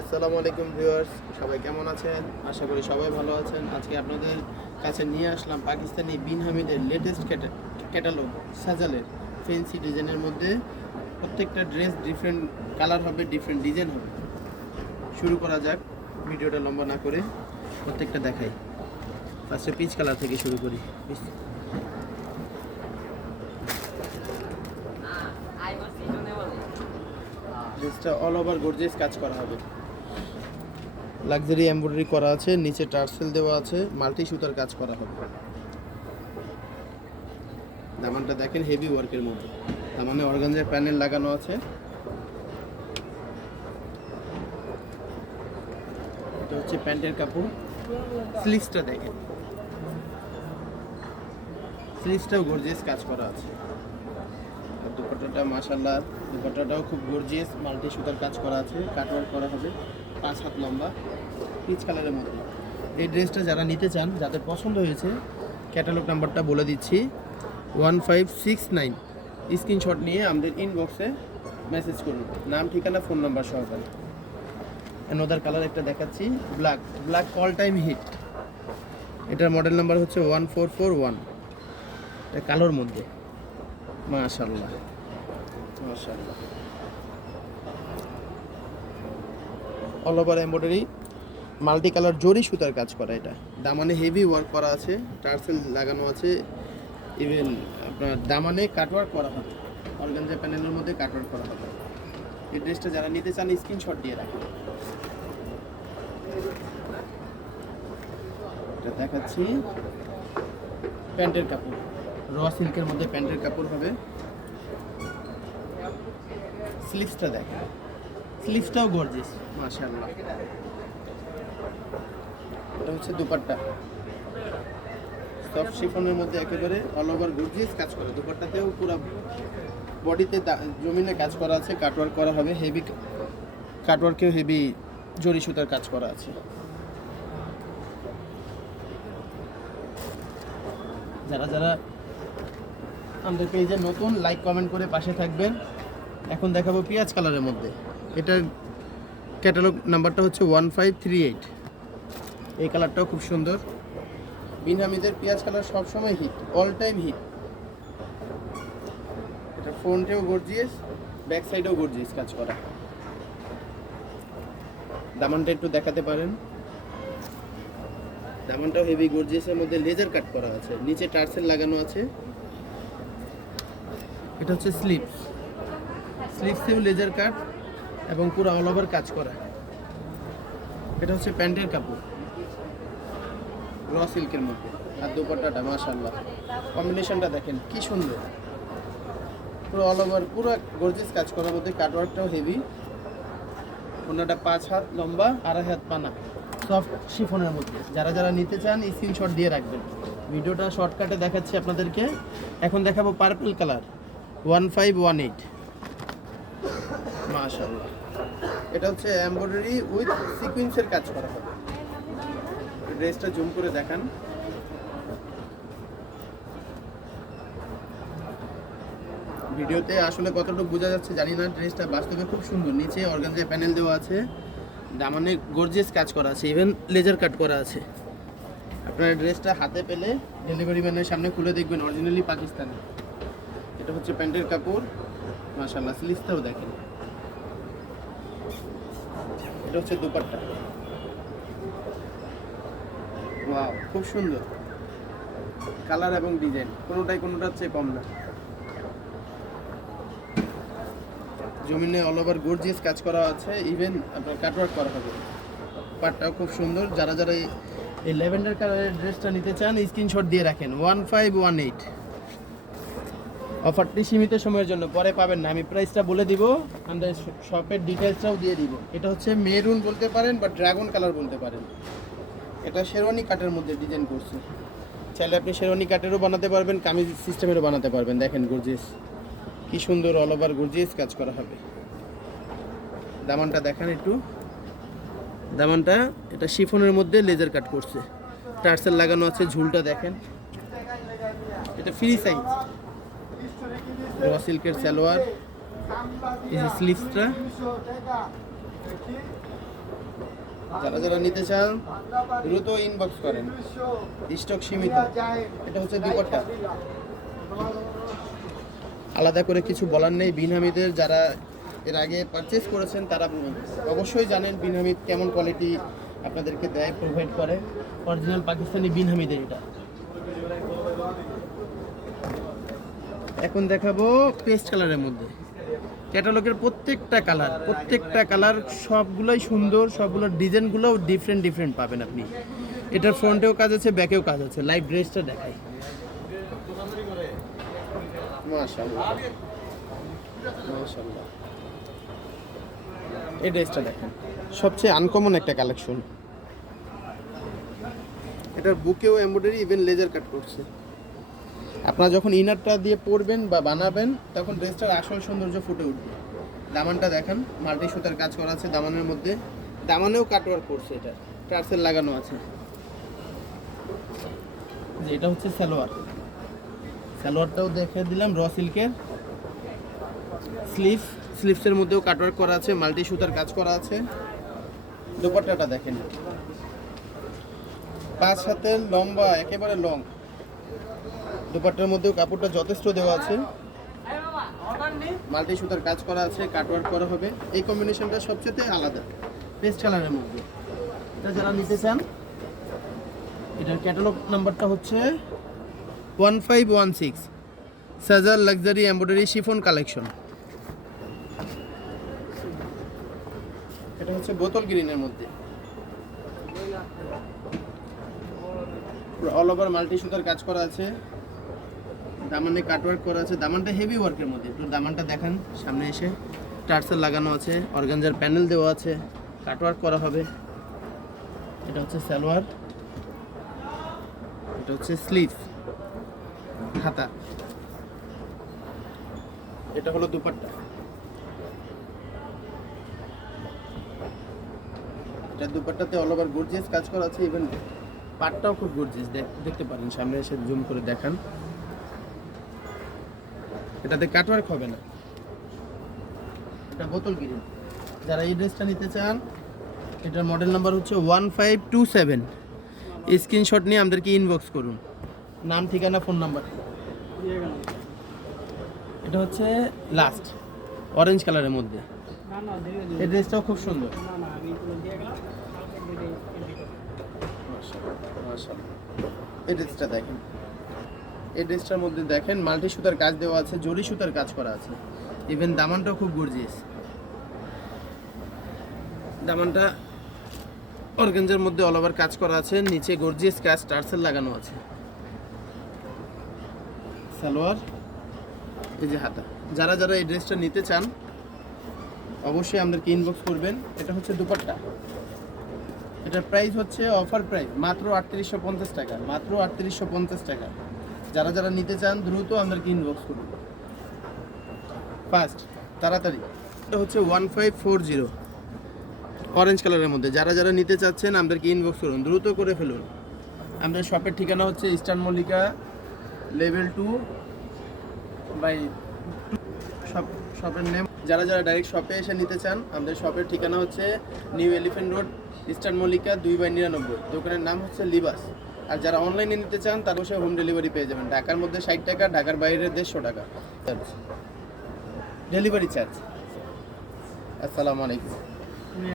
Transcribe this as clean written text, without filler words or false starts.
আসসালামু আলাইকুম ভিউয়ার্স, সবাই কেমন আছেন? আশা করি সবাই ভালো আছেন। আজকে আপনাদের কাছে নিয়ে আসলাম পাকিস্তানি বিন হামিদের লেটেস্ট ক্যাটালগ সাজালের ফ্যান্সি ডিজাইনের মধ্যে। প্রত্যেকটা ড্রেস ডিফারেন্ট কালার হবে, ডিফারেন্ট ডিজাইন হবে। শুরু করা যাক, ভিডিওটা লম্বা না করে প্রত্যেকটা দেখাই। ফার্স্টে পিচ কালার থেকে শুরু করি। ড্রেসটা অল ওভার গর্জিয়াস কাজ করা হবে, লাক্সারি এমব্রয়ডারি করা আছে, নিচে টার্সেল দেওয়া আছে, মাল্টি সুতার কাজ করা হবে। দামানটা দেখেন হেভি ওয়ার্কের মধ্যে, তার মানে অর্গানজার প্যানেল লাগানো আছে। এটা হচ্ছে প্যান্টের কাপড়। স্লিভসটা দেখেন, স্লিভসটাও গর্জিয়াস কাজ করা আছে। আর দুপাট্টাটা মাশাআল্লাহ, দুপাট্টাটাও খুব গর্জিয়াস, মাল্টি সুতার কাজ করা আছে, কাটওয়ার্ক করা হবে, 5 হাত লম্বা, পিচ কালারের মধ্যে। এই ড্রেসটা যারা নিতে চান, যাদের পছন্দ হয়েছে, ক্যাটালগ নাম্বারটা বলে দিচ্ছি 1569। স্ক্রিনশট নিয়ে আমাদের ইনবক্সে মেসেজ করুন, নাম, ঠিকানা, ফোন নাম্বার সহকারে। অ্যানোদার কালার একটা দেখাচ্ছি, black. Black all time hit. এটার মডেল নাম্বার হচ্ছে 1441। এটা কালোর মধ্যে, মাশাআল্লাহ মাশাআল্লাহ। All over embroidery, multi colour জরি সুতার কাজ করা। এটা দামানে হেভি ওয়ার্ক করা আছে, টার্সেল লাগানো আছে, ইভেন আপনার দামানে কাটওয়ার্ক করা হবে, অর্গানজা প্যানেলের মধ্যে কাটওয়ার্ক করা হবে। এই ড্রেসটা যারা নিতে চান স্ক্রিনশট দিয়ে রাখুন। এটা দেখাচ্ছি প্যান্টের কাপড়, র সিল্কের মধ্যে প্যান্টের কাপড় হবে। স্লিভসটা দেখেন, স্লিভসটাও গর্জিয়াস মাশাআল্লাহ। এটা হচ্ছে দুপাট্টা, সফট শিফনের মধ্যে একেবারে অল ওভার গর্জিয়াস কাজ করা। দুপাট্টাতেও পুরো বডিতে জমিনে কাজ করা আছে, কাটওয়ার্ক করা হবে, হেভি কাটওয়ার্কেও হেভি জরি সুতার কাজ করা আছে। যারা যারা আমাদের পেজে নতুন, লাইক কমেন্ট করে পাশে থাকবেন। এখন দেখাবো পেঁয়াজ কালারের মধ্যে। এটার ক্যাটালগ নাম্বারটা হচ্ছে 1538। এই কালারটাও খুব সুন্দর। বিন হামিদের পেঁয়াজ কালার সবসময় হিট, অল টাইম হিট। এটা ফ্রন্টেও গর্জিয়াস, ব্যাক সাইডেও গর্জিয়াস কাজ করা। দামানটা একটু দেখাতে পারেন। দামানটাও হেভি গর্জিয়াসের মধ্যে লেজার কাট করা আছে, নিচে টার্সেল লাগানো আছে। এটা হচ্ছে স্লিভস, স্লিভসেও লেজার কাট এবং পুরো অল ওভার কাজ করা। এটা হচ্ছে প্যান্টের কাপড়, র সিল্কের মধ্যে। আর দুপাট্টাটা মাশাআল্লাহ, কম্বিনেশনটা দেখেন কি সুন্দর, পুরো অল ওভার পুরো গর্জিয়াস কাজ করার মধ্যে, কাটওয়ার্কটাও হেভি। ওনাটা 5 হাত লম্বা, 2.5 হাত পানা, সফট শিফনের মধ্যে। যারা যারা নিতে চান স্ক্রিনশট দিয়ে রাখবেন। ভিডিওটা শর্টকাটে দেখাচ্ছি আপনাদেরকে। এখন দেখাবো পার্পল কালার 1518। মাশাআল্লাহ, এটা হচ্ছে এমব্রয়ডারি উইথ সিকোয়েন্সের কাজ করা হবে। ড্রেসটা জুম করে দেখান। ভিডিওতে আসলে কতটুকু বোঝা যাচ্ছে জানি না, ড্রেসটা বাস্তবে খুব সুন্দর। নিচে অর্গানজা প্যানেল দেওয়া আছে, দামানে গর্জিয়াস কাজ করা আছে, ইভেন লেজার কাট করা আছে। আপনার ড্রেসটা হাতে পেলে ডেলিভারি ম্যানের সামনে খুলে দেখবেন, অরিজিনালি পাকিস্তানি। এটা হচ্ছে প্যান্টের কাপড়, মাশাআল্লাহ। স্লিভসটাও দেখেন। এটা হচ্ছে দুপাট্টা, ওয়াও খুব সুন্দর কালার এবং ডিজাইন, কোনোটার চেয়ে কম না। জমিনে অল ওভার গর্জিয়াস কাজ করা আছে, ইভেন আপনার কাটওয়ার্ক করা হবে। পাটটাও খুব সুন্দর। যারা যারা এই ল্যাভেন্ডার কালারের ড্রেসটা নিতে চান স্ক্রিনশট দিয়ে রাখেন 1518। অফারটি সীমিত সময়ের জন্য, পরে পাবেন না। আমি প্রাইসটা বলে দিব, আমাদের শপের ডিটেলসটাও দিয়ে দিব। এটা হচ্ছে মেরুন বলতে পারেন বা ড্রাগন কালার বলতে পারেন। এটা শেরওয়ানি কাটের মধ্যে ডিজাইন করছে। চাইলে আপনি শেরওয়ানি কাটেরও বানাতে পারবেন, কামিজ সিস্টেমেরও বানাতে পারবেন। দেখেন গর্জিয়াস কি সুন্দর, অল ওভার গর্জিয়াস কাজ করা হবে। দামানটা দেখান একটু। দামানটা এটা শিফনের মধ্যে লেজার কাট করছে, টার্সেল লাগানো আছে, ঝুলটা দেখেন। এটা ফ্রি সাইজ, র সিল্কের সালোয়ার, এই যে স্লিভসটা, যারা যারা নিতে চান দ্রুত ইনবক্স করেন, স্টক সীমিত। এটা হচ্ছে দুপাট্টা। আলাদা করে কিছু বলার নেই। বিন হামিদের যারা এর আগে পারচেস করেছেন তারা অবশ্যই জানেন বিন হামিদ কেমন কোয়ালিটি আপনাদেরকে দেয়, প্রোভাইড করে। অরিজিনাল পাকিস্তানি বিন হামিদের এটা। এখন দেখাবো পেস্ট কালারের মধ্যে। ক্যাটালগের প্রত্যেকটা কালার সবগুলোই সুন্দর, সবগুলোর ডিজাইনগুলোও ডিফারেন্ট ডিফারেন্ট পাবেন আপনি। এটার ফ্রন্টেও কাজ আছে, ব্যাকেও কাজ আছে। লাইভ ড্রেসটা দেখাই। মাশাআল্লাহ মাশাআল্লাহ, এই ড্রেসটা দেখেন, সবচেয়ে আনকমন একটা কালেকশন। এটার বুকেও এমব্রয়ডারি, ইভেন লেজার কাট করছে। আপনারা যখন ইনারটা দিয়ে পরবেন বা বানাবেন তখন ড্রেসটার আসল সৌন্দর্য ফুটে উঠবে। দামানটা দেখেন, মাল্টি সুতার কাজ করা আছে দামানের মধ্যে, দামানেও কাটওয়ার্ক করছে, এটা টার্সেল লাগানো আছে। যে এটা হচ্ছে সালোয়ারটাও দেখে দিলাম, র সিল্কের। স্লিভসের মধ্যেও কাটওয়ার্ক করা আছে, মাল্টি সুতার কাজ করা আছে। দোপাট্টাটা দেখেন, 5 হাতের লম্বা, একেবারে লং। দোপাট্টার মধ্যেও কাপড়টা যথেষ্ট দেওয়া আছে, মাল্টি সুতার কাজ করা আছে, কাটওয়ার্ক করা হবে। এই কম্বিনেশনটা সবচেয়ে আলাদা, পেস্ট কালারের মধ্যে। এটা যারা নিতে চান, এটার ক্যাটালগ নাম্বারটা হচ্ছে 1516, সাজার লাক্সারি এমব্রয়ডারি শিফন কালেকশন। এটা হচ্ছে বোতল গ্রিনের মধ্যে, অল ওভার মাল্টি সুতার কাজ করা আছে, দামানে কাটওয়ার্ক করা আছে। দামানটা হেভি ওয়ার্কের মধ্যে, একটু দামানটা দেখান সামনে এসে। টার্সেল লাগানো আছে, অর্গানজার প্যানেল দেওয়া আছে, কাটওয়ার্ক করা হবে। এটা হচ্ছে সালোয়ার, এটা হচ্ছে স্লিভ, হাতা। এটা হলো দুপাট্টা। এটা দুপাট্টাতে অল ওভার গর্জিয়াস কাজ করা আছে, ইভেন পাটটাও খুব গর্জিয়াস, দেখতে পারেন। সামনে এসে জুম করে দেখান। এটাতে কাটওয়ার্ক হবে না, এটা বোতল গ্রিন। যারা এই ড্রেসটা নিতে চান, এটার মডেল নাম্বার হচ্ছে 1527। স্ক্রিনশট নিয়ে আমাদেরকে ইনবক্স করুন, নাম, ঠিকানা, ফোন নাম্বার। এটা হচ্ছে লাস্ট অরেঞ্জ কালারের মধ্যে। এই ড্রেসটাও খুব সুন্দর। এই ড্রেসটা দেখেন, এই ড্রেসটার মধ্যে দেখেন মাল্টি সুতার কাজ দেওয়া আছে, জরি সুতার কাজ করা আছে, ইভেন দামানটাও খুব গর্জিয়াস। দামানটা অর্গানজার মধ্যে অল ওভার কাজ করা আছে, নিচে গর্জিয়াস কাজ, টার্সেল লাগানো আছে। সালোয়ার, এই যে হাতা। যারা যারা এই ড্রেসটা নিতে চান অবশ্যই আমাদেরকে ইনবক্স করবেন। এটা হচ্ছে দুপাট্টা। এটার প্রাইস হচ্ছে অফার প্রাইস মাত্র 3850 টাকা, মাত্র 3850 টাকা। যারা যারা নিতে চান দ্রুত আমাদেরকে ইনবক্স করুন, ফাস্ট, তাড়াতাড়ি। এটা হচ্ছে 1540 অরেঞ্জ কালারের মধ্যে। যারা যারা নিতে চাচ্ছেন আমাদেরকে ইনবক্স করুন, দ্রুত করে ফেলুন। আমাদের শপের ঠিকানা হচ্ছে ইস্টার্ন মল্লিকা লেভেল 2/2 শপের নেম। যারা যারা ডাইরেক্ট শপে এসে নিতে চান, আমাদের শপের ঠিকানা হচ্ছে new elephant road, eastern Mallika 2/99। দোকানের নাম হচ্ছে লিবাস। আর যারা অনলাইনে নিতে চান তার অবশ্যই হোম ডেলিভারি পেয়ে যাবেন। ঢাকার মধ্যে 60 টাকা, ঢাকার বাইরে 150 টাকা ডেলিভারি চার্জ। আসসালামু আলাইকুম।